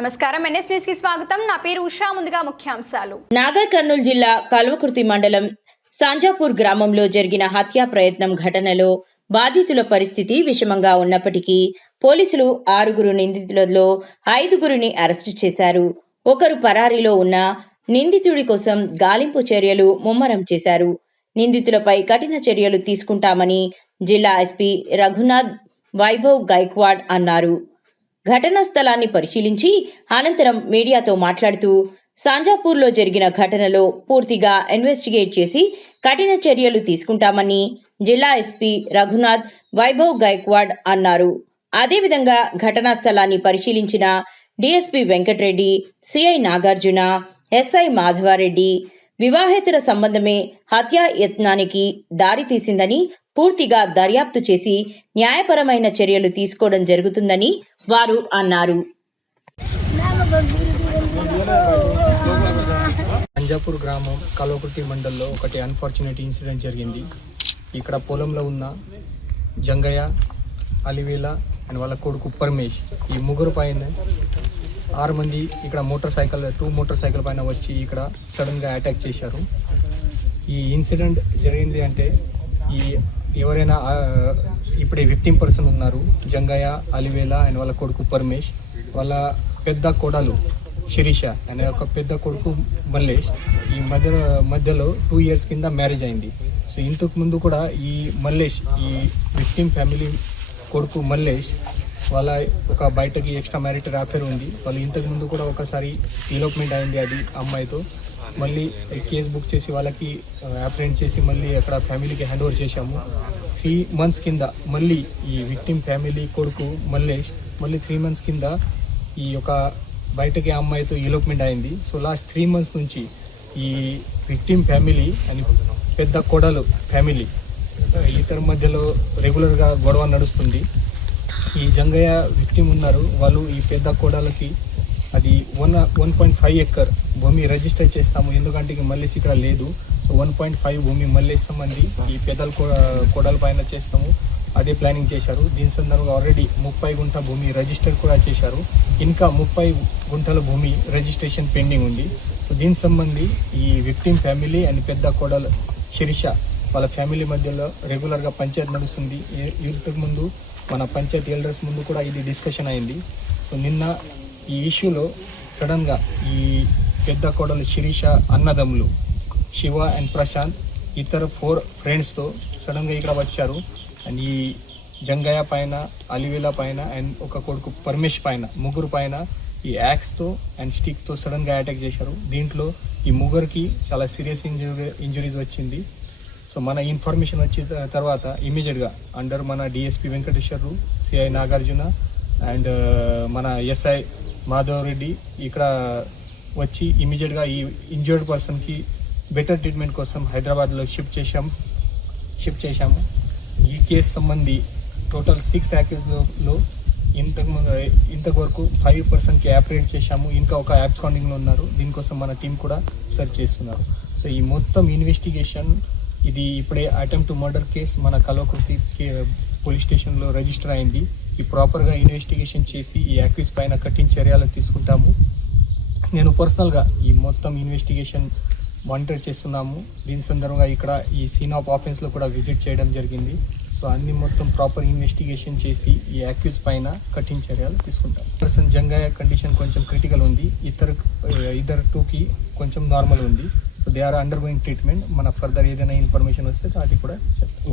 నమస్కారం న్యూస్ కి స్వాగతం నా పేరు ఉషా ముందుగా ముఖ్యాంశాలు నాగర్ కర్నూలు జిల్లా కల్వకుర్తి మండలం సాంజాపూర్ గ్రామంలో జరిగిన హత్యా ప్రయత్నం ఘటనలో బాధితుల పరిస్థితి విషమంగా ఉన్నప్పటికీ పోలీసులు ఆరుగురు నిందితులలో ఐదుగురిని అరెస్టు చేశారు ఒకరు పరారీలో ఉన్న నిందితుడి కోసం గాలింపు చర్యలు ముమ్మరం చేశారు నిందితులపై కఠిన చర్యలు తీసుకుంటామని జిల్లా ఎస్పీ రఘునాథ్ వైభవ్ గైక్వాడ్ అన్నారు ఘటనా స్థలాన్ని పరిశీలించి అనంతరం మీడియాతో మాట్లాడుతూ సాంజాపూర్లో జరిగిన ఘటనలో పూర్తిగా ఇన్వెస్టిగేట్ చేసి కఠిన చర్యలు తీసుకుంటామని జిల్లా ఎస్పీ రఘునాథ్ వైభవ్ గైక్వాడ్ అన్నారు అదేవిధంగా ఘటనా స్థలాన్ని పరిశీలించిన DSP Venkatareddy CI Nagarjuna SI Madhavareddy వివాహేతర సంబంధమే హత్యాయత్నానికి దారితీసిందని పూర్తిగా దర్యాప్తు చేసి న్యాయపరమైన చర్యలు తీసుకోవడం జరుగుతుందని వారు అన్నారు అంజాపూర్ గ్రామం కలవకుర్తి మండల్లో ఒకటి అన్ఫార్చునేట్ ఇన్సిడెంట్ జరిగింది ఇక్కడ పొలంలో ఉన్న జంగయ్య అలివేల అండ్ వాళ్ళ కొడుకు పరమేష్ ఈ ముగ్గురు పైన ఆరు మంది ఇక్కడ motorcycle two motorcycle పైన వచ్చి ఇక్కడ సడన్గా అటాక్ చేశారు ఈ ఇన్సిడెంట్ జరిగింది అంటే ఈ ఎవరైనా ఇప్పుడే ఫిఫ్టీన్ పర్సన్ ఉన్నారు జంగయ్య అలివేల అండ్ వాళ్ళ కొడుకు పరమేష్ వాళ్ళ పెద్ద కోడలు శిరీష అనే ఒక పెద్ద కొడుకు మల్లేష్ ఈ మధ్య మధ్యలో టూ ఇయర్స్ కింద మ్యారేజ్ అయింది సో ఇంతకు ముందు కూడా ఈ మల్లేష్ ఈ విక్టిమ్ ఫ్యామిలీ కొడుకు మల్లేష్ వాళ్ళ ఒక బయటకి ఎక్స్ట్రా మ్యారిటర్ అఫేర్ ఉంది వాళ్ళు ఇంతకు ముందు కూడా ఒకసారి ఎలోప్మెంట్ అయింది అది అమ్మాయితో మళ్ళీ కేస్ బుక్ చేసి వాళ్ళకి అప్రెంట్ చేసి మళ్ళీ అక్కడ ఫ్యామిలీకి హ్యాండ్ ఓవర్ చేశాము త్రీ మంత్స్ కింద మళ్ళీ ఈ విక్టిమ్ ఫ్యామిలీ కొడుకు మల్లేష్ మళ్ళీ త్రీ మంత్స్ కింద ఈ యొక్క బయటకి అమ్మాయితో ఎలోప్మెంట్ అయింది సో లాస్ట్ త్రీ మంత్స్ నుంచి ఈ విక్టిమ్ ఫ్యామిలీ అని పెద్ద కొడలు ఫ్యామిలీ ఇద్దరి మధ్యలో రెగ్యులర్గా గొడవ నడుస్తుంది ఈ జంగయ్య విక్టిమ్ ఉన్నారు వాళ్ళు ఈ పెద్ద కోడలకి అది one one point five acre భూమి రిజిస్టర్ చేస్తాము ఎందుకంటే మళ్ళీ ఇక్కడ లేదు సో వన్ పాయింట్ ఫైవ్ భూమి మళ్ళీ ఇస్తామంది ఈ పెదల కోడల పైన చేస్తాము అదే ప్లానింగ్ చేశారు దీని సందర్భంగా ఆల్రెడీ ముప్పై గుంట భూమి రిజిస్టర్ కూడా చేశారు ఇంకా ముప్పై గుంటల భూమి రిజిస్ట్రేషన్ పెండింగ్ ఉంది సో దీని సంబంధి ఈ విక్టిమ్ ఫ్యామిలీ అండ్ పెద్ద కోడలు శిరీష వాళ్ళ ఫ్యామిలీ మధ్యలో రెగ్యులర్గా పంచాయతీ నడుస్తుంది ఇంతకు ముందు మన పంచాయతీ ఎల్డర్స్ ముందు కూడా ఇది డిస్కషన్ అయింది సో నిన్న ఈ ఇష్యూలో సడన్గా ఈ పెద్ద కోడలు శిరీష అన్నదమ్ములు శివ అండ్ ప్రశాంత్ ఇతర ఫోర్ ఫ్రెండ్స్తో సడన్గా ఇక్కడ వచ్చారు అండ్ ఈ జంగయ్య పైన అలివేలా పైన అండ్ ఒక కొడుకు పరమేష్ పైన ముగ్గురు పైన ఈ యాక్స్తో అండ్ స్టిక్తో సడన్గా అటాక్ చేశారు దీంట్లో ఈ ముగ్గురికి చాలా సీరియస్ ఇంజురీ ఇంజురీస్ వచ్చింది సో మన ఇన్ఫర్మేషన్ వచ్చిన తర్వాత ఇమీడియట్గా అండర్ మన DSP Venkateswarlu CI Nagarjuna and మన ఎస్ఐ మాధవ్ రెడ్డి ఇక్కడ వచ్చి ఇమీడియట్గా ఈ ఇంజర్డ్ పర్సన్కి బెటర్ ట్రీట్మెంట్ కోసం హైదరాబాద్లో షిఫ్ట్ చేశాం షిఫ్ట్ చేశాము ఈ కేసు సంబంధి టోటల్ సిక్స్ ఇంతకు ముందు ఇంతవరకు ఫైవ్ పర్సెంట్కి యాప్రేట్ చేశాము ఇంకా ఒక కౌంటింగ్లో ఉన్నారు దీనికోసం మన టీం కూడా సెర్చ్ చేస్తున్నారు సో ఈ మొత్తం ఇన్వెస్టిగేషన్ ఇది ఇప్పుడే అటెంప్ట్ మర్డర్ కేసు మన కలవకృతి పోలీస్ స్టేషన్లో రిజిస్టర్ అయింది ఈ ప్రాపర్గా ఇన్వెస్టిగేషన్ చేసి ఈ యాక్యూస్ పైన కఠిన చర్యలు తీసుకుంటాము నేను పర్సనల్గా ఈ మొత్తం ఇన్వెస్టిగేషన్ మానిటర్ చేస్తున్నాము దీని సందర్భంగా ఇక్కడ ఈ సీన్ ఆఫ్ ఆఫీస్లో కూడా విజిట్ చేయడం జరిగింది సో అన్ని మొత్తం ప్రాపర్ ఇన్వెస్టిగేషన్ చేసి ఈ యాక్యూజ్ పైన కఠిన చర్యలు తీసుకుంటాం పర్సన్ జంగా కండిషన్ కొంచెం క్రిటికల్ ఉంది ఇతర ఇద్దరు టూకి కొంచెం నార్మల్ ఉంది so they are undergoing treatment మన ఫర్దర్ ఏదైనా ఇన్ఫర్మేషన్ వస్తే అది కూడా చెప్తాం